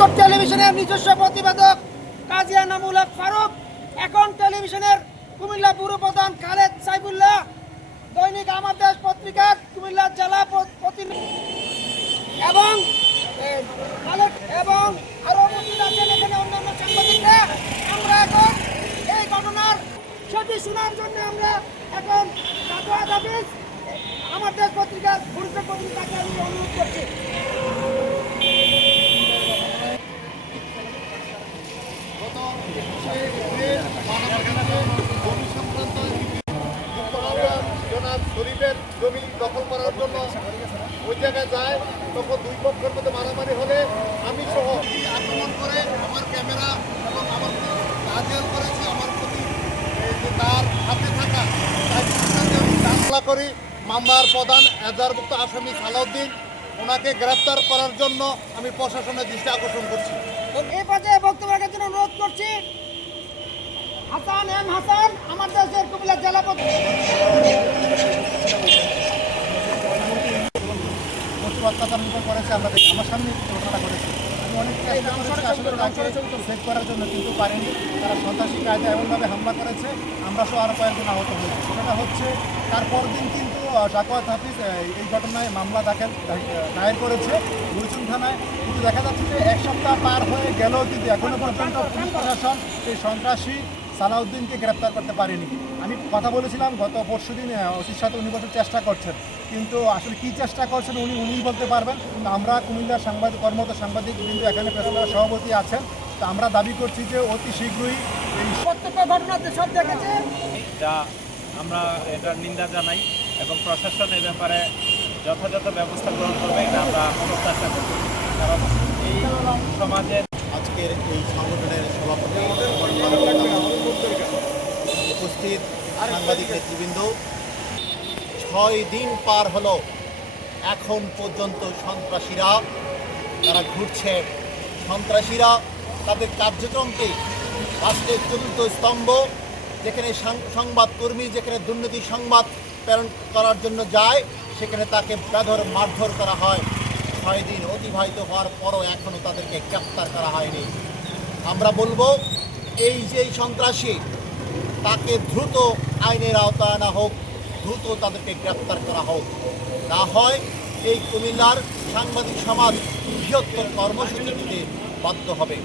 টেলিভিশনের নিজস্ব প্রতিবেদক কাজী এনামুল হক ফারুক, এখন টেলিভিশনের কুমিল্লা ব্যুরো প্রধান খালেদ সাইফুল্লাহ, দৈনিক আমার দেশ পত্রিকার কুমিল্লা জেলা প্রতিনিধি এবং আরো উপস্থিত আছেন এখানে অন্যান্য সাংবাদিকরা। আমরা এখন এই ঘটনার সেটি শোনার জন্য আমরা এখন সাদওয়াত হাফিজ, আমার দেশ পত্রিকার গুরুত্ব প্রতিনিধিকে আমি অনুরোধ করছি। শরীফের জমি দখল করার জন্য ওই জায়গায় যায়, তখন দুই পক্ষের মধ্যে মারামারি হলে আমি সহ আক্রমণ করে আমার ক্যামেরা এবং আমার গার্জিয়ান করেছে আমার প্রতি তার হাতে থাকা মামলা করি। মামলার প্রধান এজাহারভুক্ত আসামি সালাউদ্দিন, ওনাকে গ্রেফতার করার জন্য আমি প্রশাসনের দৃষ্টি আকর্ষণ করছি। এই পর্যায়ে বক্তব্য রাখার জন্য অনুরোধ করছি হাসান এম হাসান, আমার দেশের কুমিল্লা জেলা অত্যাচার করেছে, আমরা দেখি আমার সামনে ঘটনাটা করেছে। আমি অনেক সেভ করার জন্য কিন্তু পারিনি। তারা সন্ত্রাসী কায়দায় এমনভাবে হামলা করেছে, আমরা সহ আরও কয়েকজন আহত হয়েছি। সেটা হচ্ছে তারপর দিন কিন্তু সাদওয়াত হাফিজ এই ঘটনায় মামলা দায়ের করেছে গুলশান থানায়। কিন্তু দেখা যাচ্ছে যে এক সপ্তাহ পার হয়ে গেলেও কিন্তু এখনও পর্যন্ত পুলিশ প্রশাসন সেই সন্ত্রাসী সালাউদ্দিনকে গ্রেপ্তার করতে পারেনি। আমি কথা বলেছিলাম গত পরশুদিন ওসির সাথে, উনি বছর চেষ্টা করছেন, কিন্তু আসলে কী চেষ্টা করছেন উনিই বলতে পারবেন। আমরা কুমিল্লার কর্মরত সাংবাদিক কিন্তু এখানে প্রেসক্লাবের সভাপতি আছেন, তো আমরা দাবি করছি যে অতি শীঘ্রই এই প্রত্যেক ঘটনাতে সব দেখেছে, যা আমরা এটার নিন্দা জানাই এবং প্রশাসন এ ব্যাপারে যথাযথ ব্যবস্থা গ্রহণ করবে, এটা আমরা প্রত্যাশা করি। কারণ এই সমাজের আজকের এই সংগঠনের সভাপতি উপস্থিত সাংবাদিক নেতৃবৃন্দ, 6 দিন পার হলো এখন পর্যন্ত সন্ত্রাসীরা তারা ঘুরছে। সন্ত্রাসীরা তাদের কার্যক্রমকে রাষ্ট্রের চতুর্থ স্তম্ভ, যেখানে সংবাদকর্মী যেখানে দুর্নীতি সংবাদ প্রেরণ করার জন্য যায়, সেখানে তাকে বেধর মারধর করা হয়। 6 দিন অতিবাহিত হওয়ার পরও এখনও তাদেরকে গ্রেপ্তার করা হয়নি। আমরা বলবো এই যে সন্ত্রাসী, তাকে দ্রুত আইনের আওতায় আনা হোক, দ্রুত তাদেরকে গ্রেপ্তার করা হোক। না হয় এই কুমিল্লার সাংবাদিক সমাজ বৃহত্তর কর্মসূচি নিতে বাধ্য হবে।